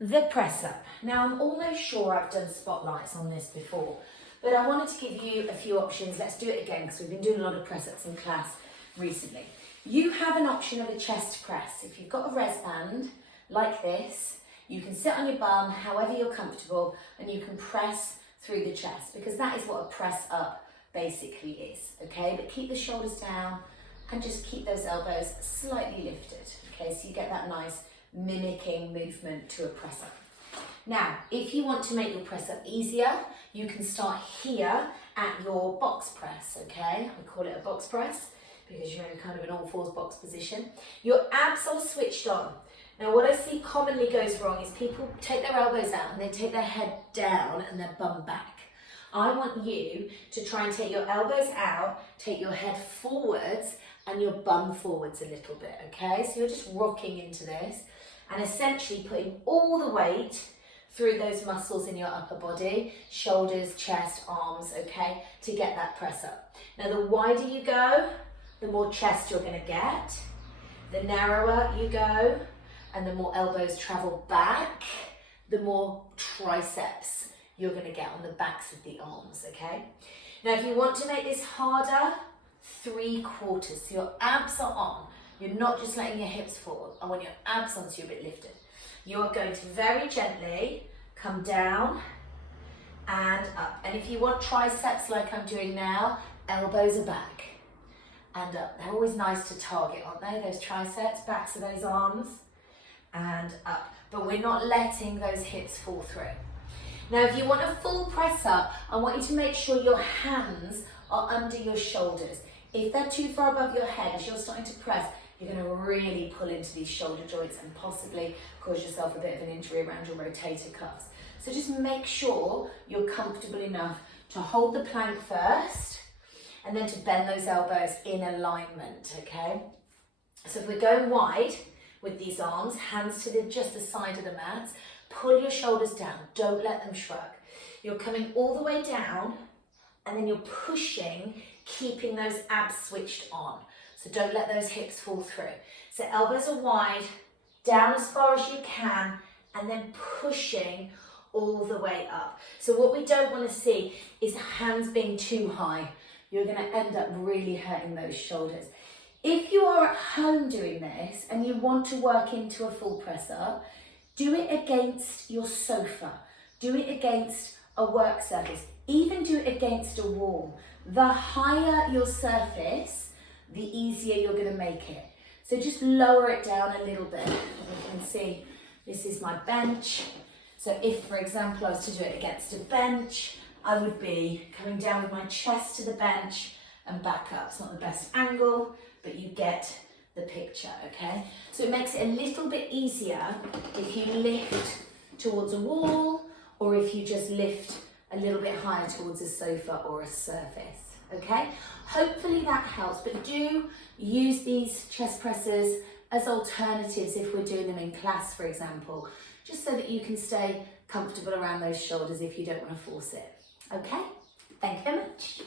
The press up. Now I'm almost sure I've done spotlights on this before, but I wanted to give you a few options. Let's do it again because we've been doing a lot of press ups in class recently. You have an option of a chest press. If you've got a res band like this, you can sit on your bum however you're comfortable and you can press through the chest, because that is what a press up basically is, okay? But keep the shoulders down and just keep those elbows slightly lifted, okay? So you get that nice mimicking movement to a press up. Now, if you want to make your press up easier, you can start here at your box press, okay? We call it a box press because you're in kind of an all fours box position. Your abs are switched on. Now, what I see commonly goes wrong is people take their elbows out and they take their head down and their bum back. I want you to try and take your elbows out, take your head forwards and your bum forwards a little bit, okay? So you're just rocking into this and essentially putting all the weight through those muscles in your upper body, shoulders, chest, arms, okay, to get that press up. Now, the wider you go, the more chest you're gonna get. The narrower you go and the more elbows travel back, the more triceps you're gonna get on the backs of the arms, okay? Now, if you want to make this harder, 3/4, so your abs are on. You're not just letting your hips fall. I want your abs on so you're a bit lifted. You're going to very gently come down and up. And if you want triceps like I'm doing now, elbows are back and up. They're always nice to target, aren't they? Those triceps, backs of those arms and up. But we're not letting those hips fall through. Now, if you want a full press up, I want you to make sure your hands are under your shoulders. If they're too far above your head as you're starting to press, you're going to really pull into these shoulder joints and possibly cause yourself a bit of an injury around your rotator cuffs. So just make sure you're comfortable enough to hold the plank first and then to bend those elbows in alignment, okay? So if we're going wide with these arms, hands to just the side of the mat, pull your shoulders down, don't let them shrug. You're coming all the way down and then you're pushing, keeping those abs switched on. So don't let those hips fall through. So elbows are wide, down as far as you can, and then pushing all the way up. So what we don't want to see is hands being too high. You're going to end up really hurting those shoulders. If you are at home doing this and you want to work into a full press up, do it against your sofa. Do it against a work surface. Even do it against a wall. The higher your surface, the easier you're going to make it. So just lower it down a little bit. As you can see, this is my bench. So if, for example, I was to do it against a bench, I would be coming down with my chest to the bench and back up. It's not the best angle, but you get the picture, okay? So it makes it a little bit easier if you lift towards a wall or if you just lift a little bit higher towards a sofa or a surface, okay? Hopefully that helps, but do use these chest presses as alternatives if we're doing them in class, for example, just so that you can stay comfortable around those shoulders if you don't want to force it, okay? Thank you very much.